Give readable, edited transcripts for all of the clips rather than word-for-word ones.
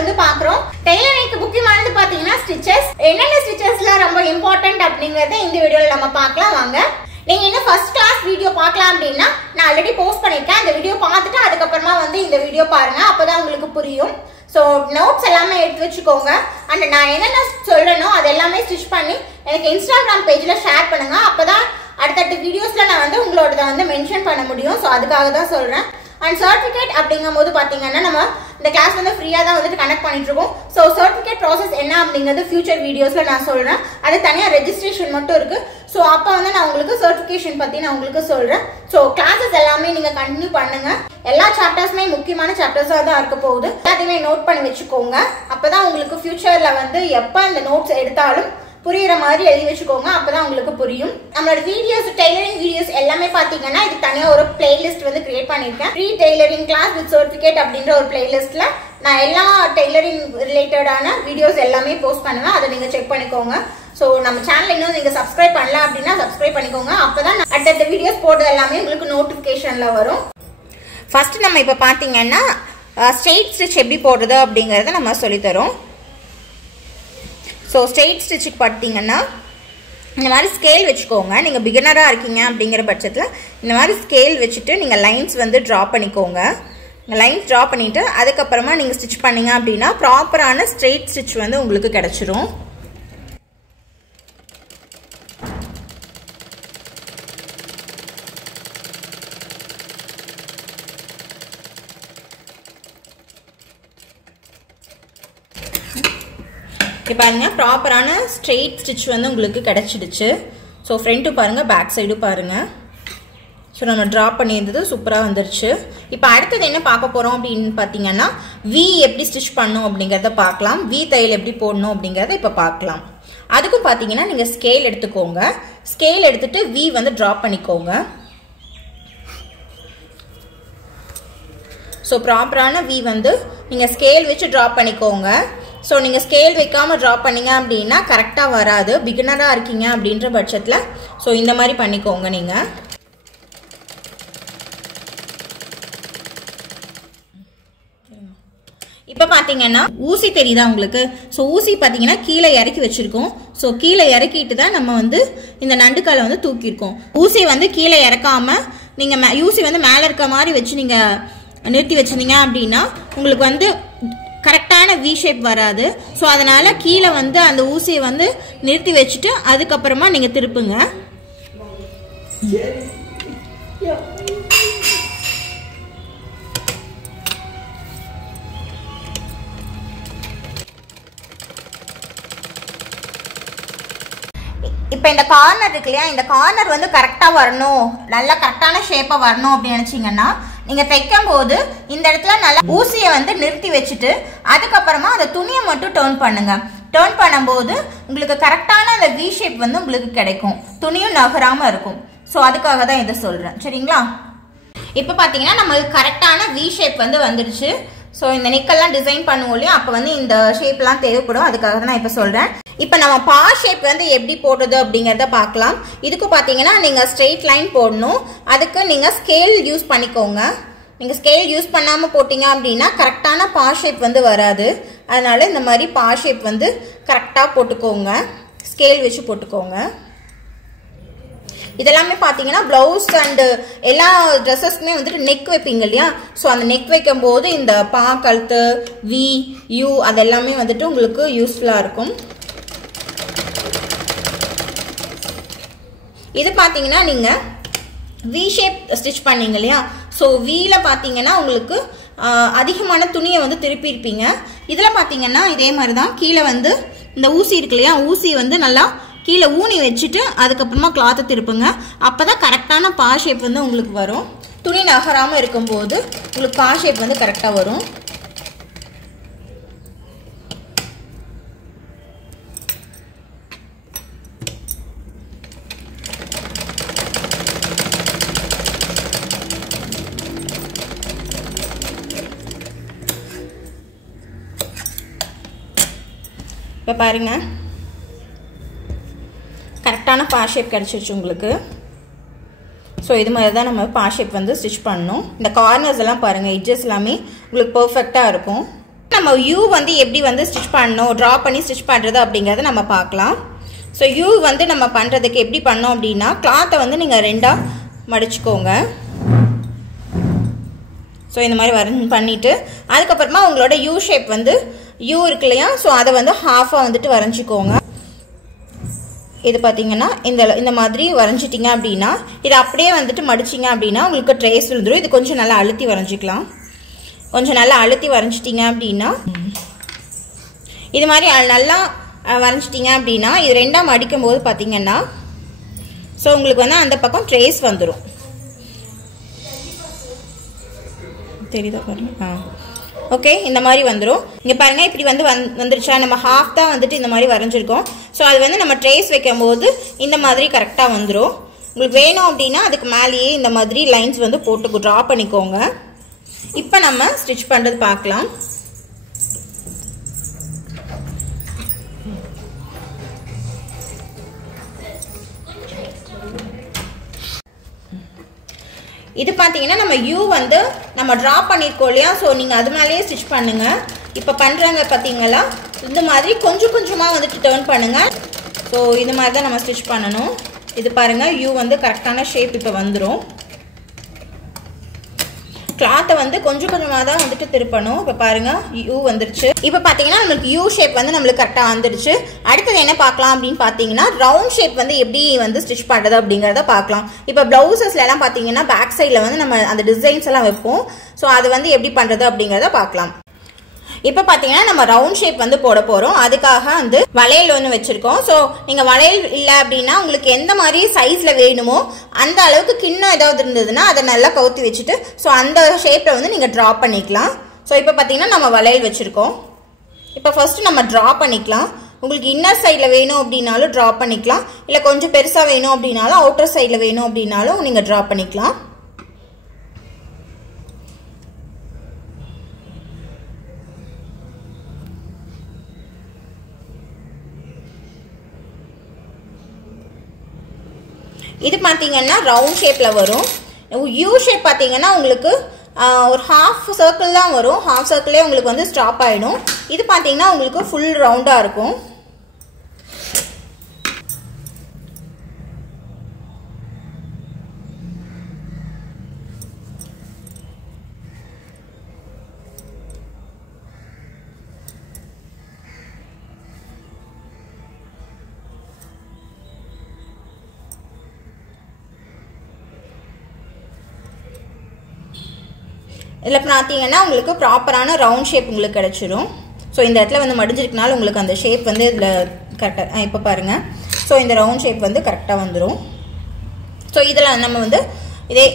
வந்து பாக்குறோம். டெய்லரிங்க்கு முக்கியமானது பாத்தீங்கன்னா ஸ்டிச்சஸ். என்னென்ன ஸ்டிச்சஸ்ல ரொம்ப இம்பார்ட்டன்ட் அப்படிங்கறத இந்த வீடியோல நம்ம பார்க்கலாம் வாங்க. நீங்க இன்னும் ஃபர்ஸ்ட் கிளாஸ் வீடியோ பார்க்கலாம் அப்படின்னா நான் ஆல்ரெடி போஸ்ட் பண்ணிருக்கேன். அந்த வீடியோ பார்த்துட்டு அதுக்கப்புறமா வந்து இந்த வீடியோ பாருங்க, அப்பதான் உங்களுக்கு புரியும். ஸோ நோட்ஸ் எல்லாமே எடுத்து வச்சுக்கோங்க. அண்ட் நான் என்னென்ன சொல்றேனோ அது எல்லாமே ஸ்டிச் பண்ணி எனக்கு இன்ஸ்டாகிராம் பேஜில் ஷேர் பண்ணுங்க. அப்பதான் அடுத்தடுத்த வீடியோஸ்ல நான் வந்து உங்களோட வந்து மென்ஷன் பண்ண முடியும். ஸோ அதுக்காக தான் சொல்றேன். அண்ட் சர்டிஃபிகேட் அப்படிங்கும் போது பாத்தீங்கன்னா நம்ம இந்த கிளாஸ் வந்து ஃப்ரீயா தான் வந்துட்டு கனெக்ட் பண்ணிட்டு இருக்கோம். ஸோ சர்டிஃபிகேட் ப்ராசஸ் என்ன அப்படிங்கிறது ஃபியூச்சர் வீடியோஸ்ல நான் சொல்றேன். அது தனியாக ரெஜிஸ்ட்ரேஷன் மட்டும் இருக்கு. ஸோ அப்போ வந்து நான் உங்களுக்கு சர்டிஃபிகேஷன் பத்தி நான் உங்களுக்கு சொல்றேன். ஸோ கிளாஸஸ் எல்லாமே நீங்க கண்டினியூ பண்ணுங்க. எல்லா சாப்டர்ஸுமே முக்கியமான சாப்டர்ஸா தான் இருக்க போகுது. எல்லாத்தையுமே நோட் பண்ணி வச்சுக்கோங்க. அப்பதான் உங்களுக்கு ஃபியூச்சர்ல வந்து எப்ப இந்த நோட்ஸ் எடுத்தாலும் புரியுற மாதிரி எழுதி வச்சுக்கோங்க. அப்பதான் உங்களுக்கு புரியும். நம்மளோட வீடியோஸ் டெய்லரிங் வீடியோஸ் எல்லாமே பாத்தீங்கன்னா இது தனியா ஒரு பிளேலிஸ்ட் வந்து கிரியேட் பண்ணிருக்கேன். Free tailoring class with certificate அப்படின்ற ஒரு பிளேலிஸ்ட்ல நான் எல்லா டெய்லரிங் ரிலேட்டடான வீடியோஸ் எல்லாமே போஸ்ட் பண்ணுவேன். அதை நீங்க செக் பண்ணிக்கோங்க. ஸோ நம்ம சேனல் இன்னும் நீங்க சப்ஸ்கிரைப் பண்ணல அப்படின்னா சப்ஸ்கிரைப் பண்ணிக்கோங்க. அப்பதான் அடுத்த வீடியோஸ் போடுறது எல்லாமே உங்களுக்கு நோட்டிபிகேஷன்ல வரும். ஃபர்ஸ்ட் நம்ம இப்ப பாத்தீங்கன்னா ஸ்ட்ரெயிட் ஸ்டிச் எப்படி போடுறது அப்படிங்கறத நம்ம சொல்லித்தரோம். ஸோ ஸ்ட்ரெயிட் ஸ்டிச்சுக்கு பார்த்தீங்கன்னா இந்த மாதிரி ஸ்கேல் வச்சுக்கோங்க. நீங்கள் பிகினராக இருக்கீங்க அப்படிங்கிற பட்சத்தில் இந்த மாதிரி ஸ்கேல் வச்சுட்டு நீங்கள் லைன்ஸ் வந்து ட்ரா பண்ணிக்கோங்க. லைன்ஸ் ட்ரா பண்ணிவிட்டு அதுக்கப்புறமா நீங்கள் ஸ்டிச் பண்ணிங்க அப்படின்னா ப்ராப்பரான ஸ்ட்ரெயிட் ஸ்டிச் வந்து உங்களுக்கு கிடச்சிரும். இப்போ பாருங்க ப்ராப்பரான ஸ்ட்ரெயிட் ஸ்டிச் வந்து உங்களுக்கு கிடைச்சிடுச்சு. ஸோ ஃப்ரண்ட்டும் பாருங்க, பேக் சைடும் பாருங்க. ஸோ நம்ம ட்ரா பண்ணியிருந்தது சூப்பராக வந்துருச்சு. இப்போ அடுத்தது என்ன பார்க்க போகிறோம் அப்படின்னு பார்த்தீங்கன்னா வி எப்படி ஸ்டிச் பண்ணும் அப்படிங்கிறத பார்க்கலாம். வி தையல் எப்படி போடணும் அப்படிங்கிறத இப்போ பார்க்கலாம். அதுக்கும் பார்த்தீங்கன்னா நீங்கள் ஸ்கேல் எடுத்துக்கோங்க. ஸ்கேல் எடுத்துட்டு வி வந்து ட்ரா பண்ணிக்கோங்க. ஸோ ப்ராப்பரான வி வந்து நீங்கள் ஸ்கேல் வச்சு ட்ரா பண்ணிக்கோங்க. ஸோ நீங்கள் ஸ்கேல் வைக்காமல் ட்ரா பண்ணீங்க அப்படின்னா கரெக்டாக வராது. பிகினராக இருக்கீங்க அப்படின்ற பட்சத்தில் ஸோ இந்த மாதிரி பண்ணிக்கோங்க. நீங்கள் இப்போ பார்த்தீங்கன்னா ஊசி தெரியுதா உங்களுக்கு? ஸோ ஊசி பார்த்தீங்கன்னா கீழே இறக்கி வச்சிருக்கோம். ஸோ கீழே இறக்கிட்டு தான் நம்ம வந்து இந்த நண்டுக்காலை வந்து தூக்கியிருக்கோம். ஊசி வந்து கீழே இறக்காம நீங்கள் ஊசி வந்து மேலே இருக்க மாதிரி வச்சு நீங்கள் நிறுத்தி வச்சிருந்தீங்க அப்படின்னா உங்களுக்கு வந்து கரெக்டான வி ஷேப் வராது. ஸோ அதனால கீழே வந்து அந்த ஊசியை வந்து நிறுத்தி வச்சுட்டு அதுக்கப்புறமா நீங்க திருப்புங்க. இப்போ இந்த கார்னர் இருக்கு இல்லையா, இந்த கார்னர் வந்து கரெக்டா வரணும், நல்ல கரெக்டான ஷேப்பா வரணும் அப்படின்னு நினைச்சீங்கன்னா நீங்க தைக்கும் போது இந்த இடத்துல நல்லா ஊசியை வந்து நிறுத்தி வச்சுட்டு அதுக்கப்புறமா அந்த துணியை மட்டும் டர்ன் பண்ணுங்க. டர்ன் பண்ணும்போது உங்களுக்கு கரெக்டான அந்த வி ஷேப் வந்து உங்களுக்கு கிடைக்கும். துணியும் நகராம இருக்கும். ஸோ அதுக்காக தான் இதை சொல்றேன். சரிங்களா? இப்போ பார்த்தீங்கன்னா நம்மளுக்கு கரெக்டான வி ஷேப் வந்து வந்துடுச்சு. ஸோ இந்த நெக்கெல்லாம் டிசைன் பண்ணுவோம் இல்லையா, அப்போ வந்து இந்த ஷேப்லாம் தேவைப்படும். அதுக்காக தான் நான் இப்போ சொல்றேன். இப்போ நம்ம பா ஷேப் வந்து எப்படி போடுறது அப்படிங்கிறத பார்க்கலாம். இதுக்கு பார்த்தீங்கன்னா நீங்கள் ஸ்ட்ரெயிட் லைன் போடணும். அதுக்கு நீங்கள் ஸ்கேல் யூஸ் பண்ணிக்கோங்க. நீங்கள் ஸ்கேல் யூஸ் பண்ணாமல் போட்டிங்க அப்படின்னா கரெக்டான பா ஷேப் வந்து வராது. அதனால இந்த மாதிரி பா ஷேப் வந்து கரெக்டாக போட்டுக்கோங்க. ஸ்கேல் வச்சு போட்டுக்கோங்க. இதெல்லாமே பார்த்தீங்கன்னா பிளவுஸ் அண்ட் எல்லா ட்ரெஸ்ஸஸ்க்குமே வந்துட்டு நெக் வைப்பீங்க இல்லையா, ஸோ அந்த நெக் வைக்கும் போது இந்த பா, கழுத்து, வி, யூ அது எல்லாமே வந்துட்டு உங்களுக்கு யூஸ்ஃபுல்லாக இருக்கும். இது பார்த்தீங்கன்னா நீங்கள் வி ஷேப் ஸ்டிச் பண்ணீங்க இல்லையா, ஸோ வியில் பார்த்தீங்கன்னா உங்களுக்கு அதிகமான துணியை வந்து திருப்பி இருப்பீங்க. இதில் பார்த்தீங்கன்னா இதே மாதிரி தான் கீழே வந்து இந்த ஊசி இருக்கு இல்லையா, ஊசி வந்து நல்லா கீழே ஊனி வச்சுட்டு அதுக்கப்புறமா கிளாத்தை திருப்புங்க. அப்போ தான் கரெக்டான பா ஷேப் வந்து உங்களுக்கு வரும். துணி நகராமல் இருக்கும்போது உங்களுக்கு பா ஷேப் வந்து கரெக்டாக வரும். இப்போ பாருங்க கரெக்டான பா ஷேப் கிடச்சிருச்சு உங்களுக்கு. ஸோ இது மாதிரி தான் நம்ம பா ஷேப் வந்து ஸ்டிச் பண்ணணும். இந்த கார்னர்ஸ் எல்லாம் பாருங்கள், எட்ஜஸ் எல்லாமே உங்களுக்கு பர்ஃபெக்டாக இருக்கும். நம்ம யூ வந்து எப்படி வந்து ஸ்டிச் பண்ணணும், ட்ரா பண்ணி ஸ்டிச் பண்ணுறது அப்படிங்கிறத நம்ம பார்க்கலாம். ஸோ யூ வந்து நம்ம பண்ணுறதுக்கு எப்படி பண்ணோம் அப்படின்னா, கிளாத்தை வந்து நீங்கள் 2ஆக மடிச்சுக்கோங்க. ஸோ இந்த மாதிரி பண்ணிவிட்டு அதுக்கப்புறமா உங்களோட யூ ஷேப் வந்து யூ இருக்கு இல்லையா, ஸோ அதை வந்து ஹாஃபாக வந்துட்டு வரைஞ்சிக்கோங்க. இது பார்த்தீங்கன்னா இந்த மாதிரி வரைஞ்சிட்டிங்க அப்படின்னா இதை அப்படியே வந்துட்டு மடிச்சிங்க அப்படின்னா உங்களுக்கு ட்ரேஸ் விழுந்துடும். இது கொஞ்சம் நல்லா அழுத்தி வரைஞ்சிக்கலாம். கொஞ்சம் நல்லா அழுத்தி வரைஞ்சிட்டிங்க அப்படின்னா இது மாதிரி நல்லா வரைஞ்சிட்டிங்க அப்படின்னா இது 2ஆக மடிக்கும் போது பார்த்தீங்கன்னா ஸோ உங்களுக்கு வந்து அந்த பக்கம் ட்ரேஸ் வந்துடும். தெரியுதா பாருங்க. ஓகே, இந்த மாதிரி வந்துடும். இங்கே பாருங்கள், இப்படி வந்துருச்சா. நம்ம ஹாஃப் தான் வந்துட்டு இந்த மாதிரி வரைஞ்சிருக்கோம். ஸோ அது வந்து நம்ம ட்ரேஸ் வைக்கும் போது இந்த மாதிரி கரெக்டாக வந்துடும். உங்களுக்கு வேணும் அப்படின்னா அதுக்கு மேலேயே இந்த மாதிரி லைன்ஸ் வந்து போட்டு ட்ரா பண்ணிக்கோங்க. இப்போ நம்ம ஸ்டிச் பண்ணுறது பார்க்கலாம். இது பார்த்தீங்கன்னா நம்ம யூ வந்து நம்ம ட்ரா பண்ணியிருக்கோம் இல்லையா, ஸோ நீங்கள் அது மேலேயே ஸ்டிச் பண்ணுங்கள். இப்போ பண்ணுறாங்க பார்த்தீங்களா, இந்த மாதிரி கொஞ்சம் கொஞ்சமாக வந்துட்டு டர்ன் பண்ணுங்கள். ஸோ இது மாதிரி தான் நம்ம ஸ்டிச் பண்ணணும். இது பாருங்கள், யூ வந்து கரெக்டான ஷேப் இப்போ வந்துடும். கிளாத்தை வந்து கொஞ்சம் கொஞ்சமாக தான் வந்துட்டு திருப்பணும். இப்போ பாருங்கள், யூ வந்துருச்சு. இப்போ பார்த்தீங்கன்னா நம்மளுக்கு யூ ஷேப் வந்து நம்மளுக்கு கரெக்டாக வந்துருச்சு. அடுத்தது என்ன பார்க்கலாம் அப்படின்னு பார்த்தீங்கன்னா, ரவுண்ட் ஷேப் வந்து எப்படி வந்து ஸ்டிச் பண்ணுறது அப்படிங்கிறத பார்க்கலாம். இப்போ ப்ளவுசஸ்லாம் பார்த்தீங்கன்னா பேக் சைடில் வந்து நம்ம அந்த டிசைன்ஸ் எல்லாம் வைப்போம். ஸோ அது வந்து எப்படி பண்ணுறது அப்படிங்கிறத பார்க்கலாம். இப்போ பார்த்தீங்கன்னா நம்ம ரவுண்ட் ஷேப் வந்து போட போகிறோம். அதுக்காக வந்து வளையல் ஒன்று வச்சுருக்கோம். ஸோ நீங்கள் வளையல் இல்லை அப்படின்னா உங்களுக்கு எந்த மாதிரி சைஸில் வேணுமோ அந்த அளவுக்கு கிண்ணம் ஏதாவது இருந்ததுன்னா அதை நல்லா கவுத்தி வச்சுட்டு ஸோ அந்த ஷேப்பில் வந்து நீங்கள் ட்ரா பண்ணிக்கலாம். ஸோ இப்போ பார்த்தீங்கன்னா நம்ம வளையல் வச்சுருக்கோம். இப்போ ஃபர்ஸ்ட் நம்ம ட்ரா பண்ணிக்கலாம். உங்களுக்கு இன்னர் சைடில் வேணும் அப்படின்னாலும் ட்ரா பண்ணிக்கலாம். இல்லை கொஞ்சம் பெருசாக வேணும் அப்படின்னாலும் அவுட்டர் சைடில் வேணும் அப்படின்னாலும் நீங்கள் ட்ரா பண்ணிக்கலாம். இது பார்த்தீங்கன்னா ரவுண்ட் ஷேப்பில் வரும். யூ ஷேப் பார்த்தீங்கன்னா உங்களுக்கு ஒரு ஹாஃப் சர்க்கிள் தான் வரும். ஹாஃப் சர்க்கிளே உங்களுக்கு வந்து ஸ்டாப் ஆகிடும். இது பார்த்தீங்கன்னா உங்களுக்கு ஃபுல் ரவுண்டாக இருக்கும். இதில் பார்த்தீங்கன்னா உங்களுக்கு ப்ராப்பரான ரவுண்ட் ஷேப் உங்களுக்கு கிடச்சிரும். ஸோ இந்த இடத்துல வந்து மடிஞ்சிருக்கனால உங்களுக்கு அந்த ஷேப் வந்து இதில் கரெக்டாக இப்போ பாருங்கள். ஸோ இந்த ரவுண்ட் ஷேப் வந்து கரெக்டாக வந்துடும். ஸோ இதில் நம்ம வந்து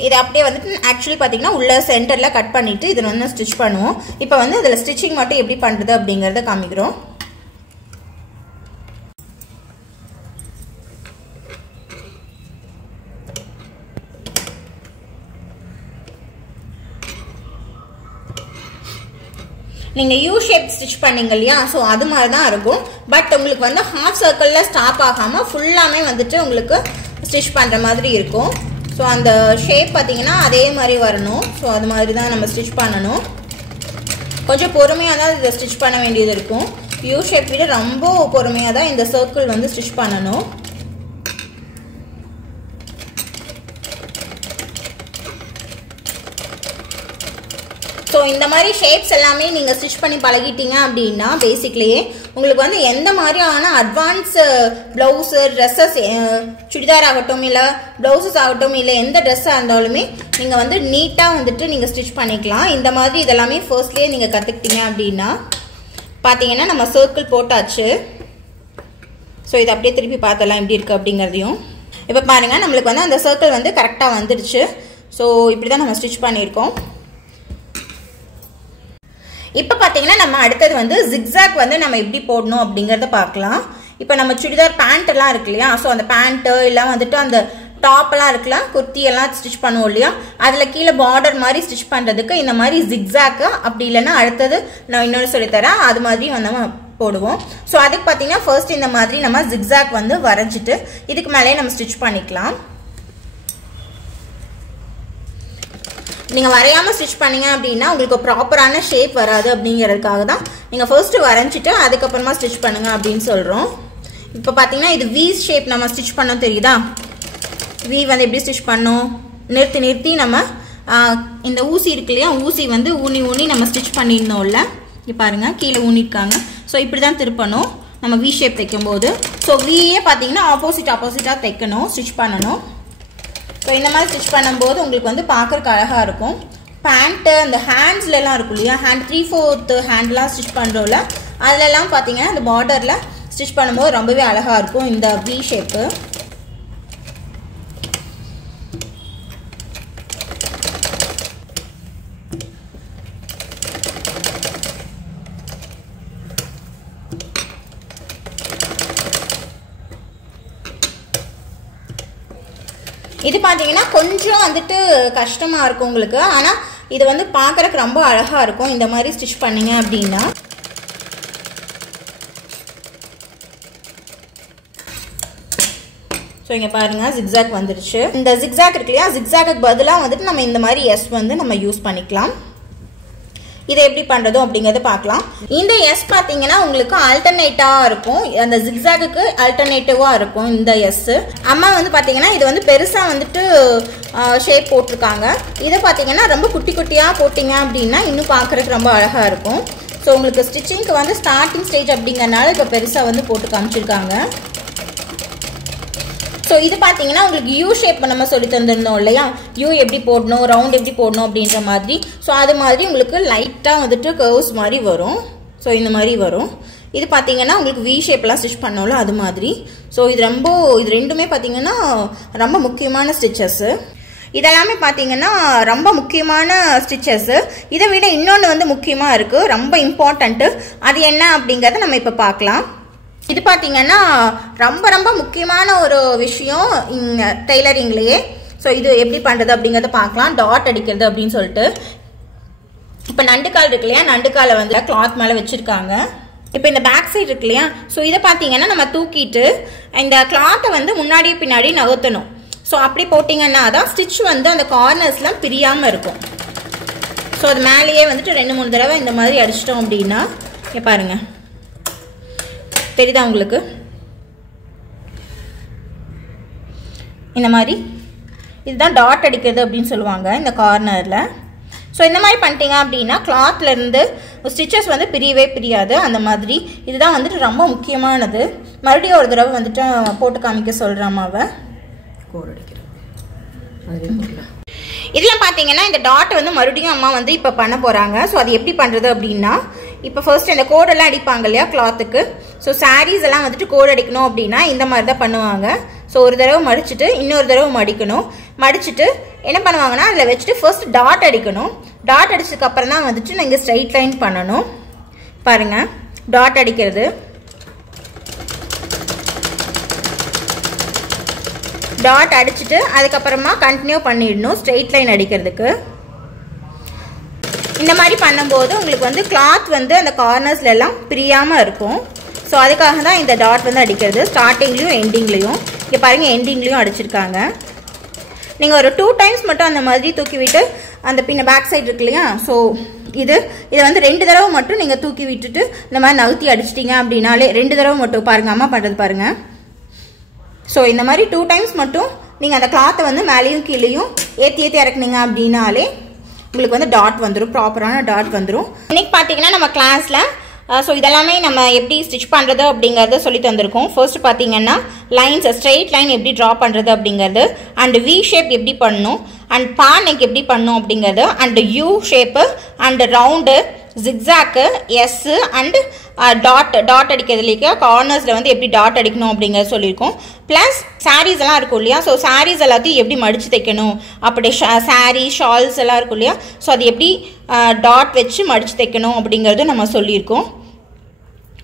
இதை அப்படியே வந்துட்டு ஆக்சுவலி பார்த்தீங்கன்னா உள்ள சென்டரில் கட் பண்ணிவிட்டு இதில் வந்து ஸ்டிச் பண்ணுவோம். இப்போ வந்து இதில் ஸ்டிச்சிங் மட்டும் எப்படி பண்ணுறது அப்படிங்கிறத காமிக்கிறோம். நீங்கள் யூ ஷேப் ஸ்டிச் பண்ணீங்க இல்லையா, ஸோ அது மாதிரி தான் இருக்கும். பட் உங்களுக்கு வந்து ஹாஃப் சர்க்கிளில் ஸ்டாப் ஆகாமல் ஃபுல்லாமே வந்துட்டு உங்களுக்கு ஸ்டிச் பண்ணுற மாதிரி இருக்கும். ஸோ அந்த ஷேப் பார்த்தீங்கன்னா அதே மாதிரி வரணும். ஸோ அது மாதிரி தான் நம்ம ஸ்டிச் பண்ணணும். கொஞ்சம் பொறுமையாக தான் இதை ஸ்டிச் பண்ண வேண்டியது இருக்கும். யூ ஷேப் விட ரொம்ப பொறுமையாக தான் இந்த சர்க்கிள் வந்து ஸ்டிச் பண்ணணும். ஸோ இந்த மாதிரி ஷேப்ஸ் எல்லாமே நீங்கள் ஸ்டிச் பண்ணி பழகிட்டீங்க அப்படின்னா பேசிக்லேயே உங்களுக்கு வந்து எந்த மாதிரியான அட்வான்ஸ் ப்ளவுஸு ட்ரெஸ்ஸஸ் சுடிதார் ஆகட்டும் இல்லை ப்ளவுசஸ் ஆகட்டும் இல்லை எந்த ட்ரெஸ்ஸாக இருந்தாலுமே நீங்கள் வந்து நீட்டாக வந்துட்டு நீங்கள் ஸ்டிச் பண்ணிக்கலாம். இந்த மாதிரி இதெல்லாமே ஃபர்ஸ்ட்லேயே நீங்கள் கற்றுக்கிட்டீங்க அப்படின்னா பார்த்தீங்கன்னா நம்ம சர்க்கிள் போட்டாச்சு. ஸோ இதை அப்படியே திருப்பி பார்த்தலாம் எப்படி இருக்குது அப்படிங்கிறதையும். இப்போ பாருங்கள், நம்மளுக்கு வந்து அந்த சர்க்கிள் வந்து கரெக்டாக வந்துடுச்சு. ஸோ இப்படி தான் நம்ம ஸ்டிச் பண்ணியிருக்கோம். இப்போ பார்த்தீங்கன்னா நம்ம அடுத்தது வந்து ஜிக்ஸாக் வந்து நம்ம எப்படி போடணும் அப்படிங்கிறத பார்க்கலாம். இப்போ நம்ம சுடிதார் பேண்ட் எல்லாம் இருக்கு இல்லையா, ஸோ அந்த பேண்ட்டு இல்லை வந்துட்டு அந்த டாப்லாம் இருக்கலாம், குர்த்தியெல்லாம் ஸ்டிச் பண்ணுவோம் இல்லையா, அதில் கீழே பார்டர் மாதிரி ஸ்டிச் பண்ணுறதுக்கு இந்த மாதிரி ஜிக்ஸாக்கு அப்படி இல்லைன்னா அடுத்தது நான் இன்னொன்று சொல்லித்தரேன் அது மாதிரி நம்ம போடுவோம். ஸோ அதுக்கு பார்த்தீங்கன்னா ஃபர்ஸ்ட் இந்த மாதிரி நம்ம ஜிக்ஸாக் வந்து வரைஞ்சிட்டு இதுக்கு மேலே நம்ம ஸ்டிச் பண்ணிக்கலாம். நீங்கள் வரையாமல் ஸ்டிச் பண்ணீங்க அப்படின்னா உங்களுக்கு ப்ராப்பரான ஷேப் வராது அப்படிங்கிறதுக்காக தான் நீங்கள் ஃபர்ஸ்ட்டு வரைஞ்சிட்டு அதுக்கப்புறமா ஸ்டிச் பண்ணுங்க அப்படின்னு சொல்கிறோம். இப்போ பார்த்தீங்கன்னா இது வி ஷேப் நம்ம ஸ்டிச் பண்ணோம் தெரியுதா? வி வந்து எப்படி ஸ்டிச் பண்ணோம்? நிறுத்தி நம்ம இந்த ஊசி இருக்கு இல்லையா, ஊசி வந்து ஊனி நம்ம ஸ்டிச் பண்ணியிருந்தோம்ல, இங்கே பாருங்கள் கீழே ஊனிருக்காங்க. ஸோ இப்படி தான் திருப்பணும் நம்ம வி ஷேப் தைக்கும்போது. ஸோ வியே பார்த்தீங்கன்னா ஆப்போசிட்டாக தைக்கணும், ஸ்டிச் பண்ணணும். ஸோ இந்த மாதிரி ஸ்டிச் பண்ணும்போது உங்களுக்கு வந்து பார்க்குறக்கு அழகாக இருக்கும். பேண்ட்டு அந்த ஹேண்ட்ஸ்லாம் இருக்கும் இல்லையா, ஹேண்ட் 3/4 ஹேண்ட்லாம் ஸ்டிச் பண்ணுறோம்ல, அதிலெல்லாம் பார்த்தீங்கன்னா இந்த பார்டரில் ஸ்டிச் பண்ணும்போது ரொம்பவே அழகாக இருக்கும் இந்த வி ஷேப்பு. இது பார்த்தீங்கன்னா கொஞ்சம் வந்துட்டு கஷ்டமாக இருக்கும் உங்களுக்கு, ஆனால் இது வந்து பார்க்குறக்கு ரொம்ப அழகாக இருக்கும் இந்த மாதிரி ஸ்டிச் பண்ணிங்க அப்படின்னா. ஸோ இங்கே பாருங்கள் ஜிக்ஸாக் வந்துருச்சு. இந்த ஜிக்ஸாக் இருக்கு இல்லையா, ஜிக்ஸாக்கு பதிலாக வந்துட்டு நம்ம இந்த மாதிரி எஸ் வந்து நம்ம யூஸ் பண்ணிக்கலாம். இதை எப்படி பண்ணுறதோ அப்படிங்கிறத பார்க்கலாம். இந்த எஸ் பார்த்தீங்கன்னா உங்களுக்கு ஆல்டர்னேட்டாக இருக்கும், அந்த ஜிக்ஸாக்கு ஆல்டர்னேட்டிவாக இருக்கும் இந்த எஸ். அம்மா வந்து பார்த்தீங்கன்னா இது வந்து பெருசாக வந்துட்டு ஷேப் போட்டிருக்காங்க. இதை பார்த்தீங்கன்னா ரொம்ப குட்டியாக போட்டிங்க அப்படின்னா இன்னும் பார்க்குறதுக்கு ரொம்ப அழகாக இருக்கும். ஸோ உங்களுக்கு ஸ்டிச்சிங்க்கு வந்து ஸ்டார்டிங் ஸ்டேஜ் அப்படிங்கிறனால இப்போ பெருசாக வந்து போட்டு காமிச்சிருக்காங்க. ஸோ இது பார்த்தீங்கன்னா உங்களுக்கு யூ ஷேப் நம்ம சொல்லி தந்துருந்தோம் இல்லையா, யூ எப்படி போடணும், ரவுண்ட் எப்படி போடணும் அப்படின்ற மாதிரி. ஸோ அது மாதிரி உங்களுக்கு லைட்டாக வந்துட்டு கர்வ்ஸ் மாதிரி வரும். ஸோ இந்த மாதிரி வரும். இது பார்த்தீங்கன்னா உங்களுக்கு வி ஷேப்லாம் ஸ்டிச் பண்ணோம்ல அது மாதிரி. ஸோ இது ரெண்டுமே பார்த்தீங்கன்னா ரொம்ப முக்கியமான ஸ்டிச்சஸ்ஸு. இதெல்லாமே பார்த்தீங்கன்னா ரொம்ப முக்கியமான ஸ்டிச்சஸ்ஸு. இதை விட இன்னொன்று வந்து முக்கியமாக இருக்குது, ரொம்ப இம்பார்ட்டண்ட்டு. அது என்ன அப்படிங்கிறத நம்ம இப்போ பார்க்கலாம். இது பார்த்தீங்கன்னா ரொம்ப முக்கியமான ஒரு விஷயம் இங்கே டெய்லரிங்லேயே. ஸோ இது எப்படி பண்ணுறது அப்படிங்கிறத பார்க்கலாம். டாட் அடிக்கிறது அப்படின்னு சொல்லிட்டு, இப்போ நண்டுக்கால் இருக்கு இல்லையா, நண்டுக்காலை வந்து கிளாத் மேலே வச்சுருக்காங்க. இப்போ இந்த பேக் சைடு இருக்கு இல்லையா, ஸோ இதை பார்த்தீங்கன்னா நம்ம தூக்கிட்டு இந்த கிளாத்தை வந்து முன்னாடி பின்னாடி நகர்த்தணும். ஸோ அப்படி போட்டிங்கன்னா தான் ஸ்டிச் வந்து அந்த கார்னர்ஸ்லாம் பிரியாமல் இருக்கும். ஸோ அது மேலேயே வந்துட்டு 2-3 தடவை இந்த மாதிரி அடிச்சிட்டோம் அப்படின்னா, இங்கே பாருங்கள் தெரியுதா உங்களுக்கு, இந்த மாதிரி இதுதான் டாட் அடிக்கிறது அப்படின்னு சொல்லுவாங்க இந்த கார்னரில். ஸோ இந்த மாதிரி பண்ணிட்டீங்க அப்படின்னா கிளாத்லேருந்து ஸ்டிச்சஸ் வந்து பிரியாது அந்த மாதிரி. இதுதான் வந்துட்டு ரொம்ப முக்கியமானது. மறுபடியும் ஒரு தடவை வந்துட்டு போட்டு காமிக்க சொல்கிறாமாவை கோட் அடிக்கிறது. இதில் பார்த்தீங்கன்னா இந்த டாட் வந்து மறுபடியும் அம்மா வந்து இப்போ பண்ண போகிறாங்க. ஸோ அது எப்படி பண்ணுறது அப்படின்னா, இப்போ ஃபர்ஸ்ட் இந்த கோடெல்லாம் அடிப்பாங்க இல்லையா கிளாத்துக்கு. ஸோ சாரீஸ் எல்லாம் வந்துட்டு கோட் அடிக்கணும் அப்படின்னா இந்த மாதிரி தான் பண்ணுவாங்க. ஸோ ஒரு தடவை மடிச்சுட்டு இன்னொரு தடவை மடிக்கணும். மடிச்சுட்டு என்ன பண்ணுவாங்கன்னா அதில் வச்சுட்டு ஃபர்ஸ்ட் டாட் அடிக்கணும். டாட் அடிச்சதுக்கப்புறம் தான் வந்துட்டு நீங்கள் ஸ்ட்ரைட் லைன் பண்ணணும். பாருங்கள் டாட் அடிக்கிறது, டாட் அடிச்சுட்டு அதுக்கப்புறமா கண்டினியூ பண்ணிடணும் ஸ்ட்ரெயிட் லைன் அடிக்கிறதுக்கு. இந்த மாதிரி பண்ணும்போது உங்களுக்கு வந்து கிளாத் வந்து அந்த கார்னர்ஸ்ல எல்லாம் பிரியாமல் இருக்கும். ஸோ அதுக்காக தான் இந்த டாட் வந்து அடிக்கிறது, ஸ்டார்டிங்லேயும் எண்டிங்லேயும். இங்கே பாருங்கள் எண்டிங்லேயும் அடிச்சிருக்காங்க. நீங்கள் ஒரு 2 டைம்ஸ் மட்டும் அந்த மாதிரி தூக்கி விட்டு அந்த பின்ன பேக் சைடு இருக்கு இல்லையா, ஸோ இதை வந்து 2 தடவை மட்டும் நீங்கள் தூக்கி விட்டுட்டு இந்த மாதிரி நகர்த்தி அடிச்சிட்டிங்க அப்படின்னாலே 2 தடவை மட்டும் பாருங்கள் அம்மா பண்ணுறது பாருங்கள். ஸோ இந்த மாதிரி 2 டைம்ஸ் மட்டும் நீங்கள் அந்த கிளாத்தை வந்து மேலேயும் கீழேயும் ஏற்றி இறக்குனீங்க அப்படின்னாலே உங்களுக்கு வந்து டாட் வந்துடும், ப்ராப்பரான டாட் வந்துடும். இன்னைக்கு பார்த்தீங்கன்னா நம்ம கிளாஸில் ஸோ இதெல்லாமே நம்ம எப்படி ஸ்டிச் பண்ணுறது அப்படிங்கிறத சொல்லி தந்திருக்கோம். ஃபர்ஸ்ட் பார்த்தீங்கன்னா லைன்ஸ் ஸ்ட்ரெயிட் லைன் எப்படி ட்ரா பண்ணுறது அப்படிங்கிறது, அண்ட் வி ஷேப் எப்படி பண்ணணும், அண்ட் பா நெக் எப்படி பண்ணணும் அப்படிங்கிறது, and U shape, and round, zigzag, S, and dot அடிக்கிறதுலேயே கார்னர்ஸில் வந்து எப்படி டாட் அடிக்கணும் அப்படிங்கிறது சொல்லியிருக்கோம். ப்ளஸ் சாரீஸ் எல்லாம் இருக்கும் இல்லையா, ஸோ சாரீஸ் எல்லாத்தையும் எப்படி மடித்து தைக்கணும், அப்படி சாரீ ஷால்ஸ் எல்லாம் இருக்கும் இல்லையா, ஸோ அது எப்படி டாட் வச்சு மடித்து தைக்கணும் அப்படிங்கிறதும் நம்ம சொல்லியிருக்கோம்.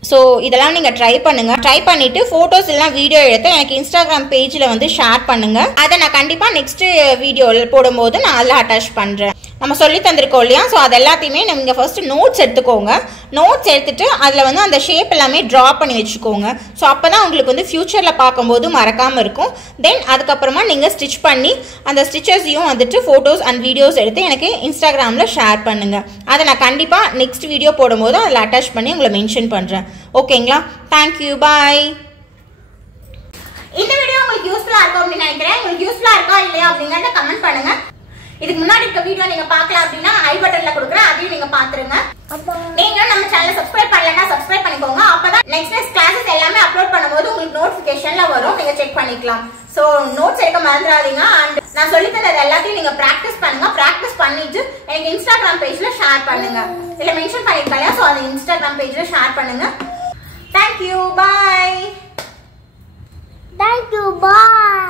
ஸோ இதெல்லாம் நீங்கள் ட்ரை பண்ணுங்கள். ட்ரை பண்ணிவிட்டு ஃபோட்டோஸ் எல்லாம் வீடியோ எடுத்து எனக்கு இன்ஸ்டாகிராம் பேஜில் வந்து ஷேர் பண்ணுங்கள். அதை நான் கண்டிப்பாக நெக்ஸ்ட்டு வீடியோவில் போடும்போது நான் அதில் அட்டாச் பண்ணுறேன். நம்ம சொல்லி தந்திருக்கோம் இல்லையா. ஸோ அது எல்லாத்தையுமே நீங்கள் ஃபர்ஸ்ட் நோட்ஸ் எடுத்துக்கோங்க. நோட்ஸ் எடுத்துட்டு அதில் வந்து அந்த ஷேப் எல்லாமே ட்ரா பண்ணி வச்சுக்கோங்க. ஸோ அப்போ தான் உங்களுக்கு வந்து ஃப்யூச்சரில் பார்க்கும்போது மறக்காமல் இருக்கும். தென் அதுக்கப்புறமா நீங்கள் ஸ்டிச் பண்ணி அந்த ஸ்டிச்சஸையும் வந்துட்டு ஃபோட்டோஸ் அண்ட் வீடியோஸ் எடுத்து எனக்கு இன்ஸ்டாகிராமில் ஷேர் பண்ணுங்கள். அதை நான் கண்டிப்பாக நெக்ஸ்ட் வீடியோ போடும்போது அதில் அட்டாச் பண்ணி உங்களை மென்ஷன் பண்ணுறேன். ஓகேங்களா? தேங்க்யூ, பாய். இந்த வீடியோ உங்களுக்கு யூஸ்ஃபுல்லாக இருக்கும் அப்படின்னு நினைக்கிறேன். உங்களுக்கு யூஸ்ஃபுல்லாக இருக்கா இல்லையா அப்படிங்கிறத கமெண்ட் பண்ணுங்க. இதுக்கு முன்னாடி இருக்க வீடியோ நீங்க பார்க்கலாம் அப்படின்னா ஐ பட்டன்ல கொடுக்குறேன், அதையும் நீங்க பாத்துருங்க. நீங்க நம்ம சேனலை சப்ஸ்கிரைப் பண்ணலன்னா சப்ஸ்கிரைப் பண்ணிக்கோங்க. அப்பதான் நெக்ஸ்ட் கிளாஸஸ் எல்லாமே அப்லோட் பண்ணும்போது உங்களுக்கு நோட்டிபிகேஷன்ல வரும், நீங்க செக் பண்ணிக்கலாம். சோ நோட்ஸ் எடுக்க மறந்துடாதீங்க. அண்ட் நான் சொல்லி தந்தது எல்லாத்தையும் நீங்க பிராக்டிஸ் பண்ணுங்க. பிராக்டிஸ் பண்ணிட்டு எனக்கு இன்ஸ்டாகிராம் பேஜ்ல ஷேர் பண்ணுங்க. இல்ல மென்ஷன் பண்ணிருக்கலையா, சோ அது இன்ஸ்டாகிராம் பேஜ்ல ஷேர் பண்ணுங்க. Thank you, bye. Thank you, bye.